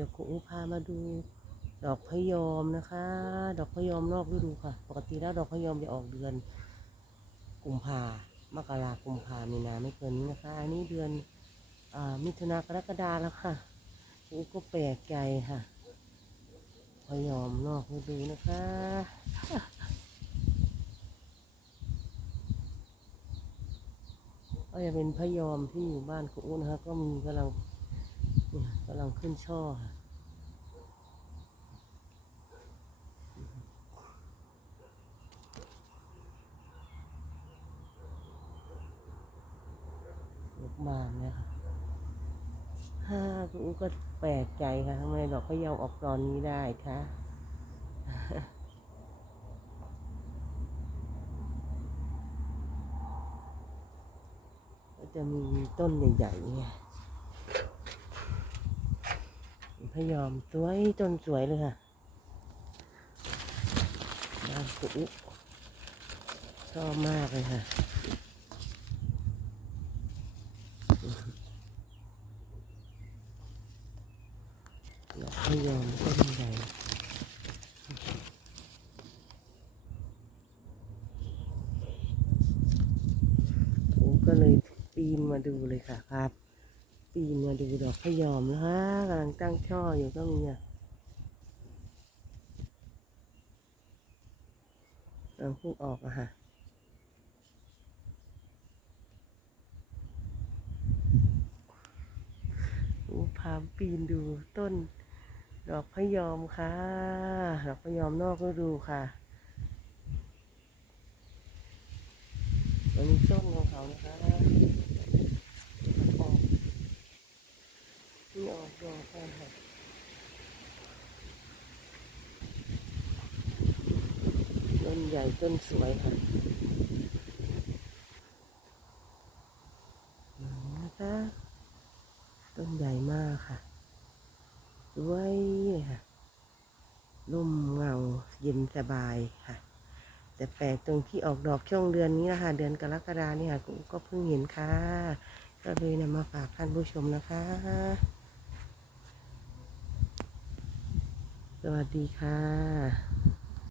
ดี๋ยวครูอูพามาดู ดอกพยอมนะคะ ดอกพยอมนอกฤดูค่ะ ปกติแล้วดอกพยอมจะออกเดือน กุมภามกรากุมภามีนาไม่เกินนี้นะคะ อันนี้เดือนอมิถุนากรกฎาแล้วค่ะครูก็แปลกใจค่ะ พยอมนอกฤดูนะคะก็จะเป็นพยอมที่อยู่บ้านครูนะคะก็มีกำลัง เนี่ยกำลังขึ้นช่อค่ะลูกบาเนี่ยค่ะฮ่าคุณก็แปลกใจค่ะทำไมดอกพะเยาออกตอนนี้ได้คะก็จะมีต้นใหญ่ๆไงพะ ยอมสวยต้นสวยเลยค่ะบ้านคุณอุ๊ชอบมากเลยค่ะดอกพยอมต้นใหญ่ผมก็เลยปีนมาดูเลยค่ะครับ ปีนมาดูดอกพยอมนะคะกำลังตั้งช่ออยู่ก็มีอะกำลังพุ่งออกอะค่ะอูพาปีนดูต้น ดอกพยอมค่ะ ดอกพยอมนอกฤดูค่ะอันนี้ต้นของเขานะคะออกนี่ออกดอกค่ะค่ะ ต้นใหญ่ต้นสวยค่ะนะคะ ต้นใหญ่มากค่ะสวยเลยค่ะร่มเงาเย็นสบายค่ะ แต่แปลกตรงที่ออกดอกช่วงเดือนนี้นะคะเดือนกรกฎาเนี่ยก็เพิ่งเห็นค่ะ ก็เลยนำมาฝากท่านผู้ชมนะคะ สวัสดีค่ะ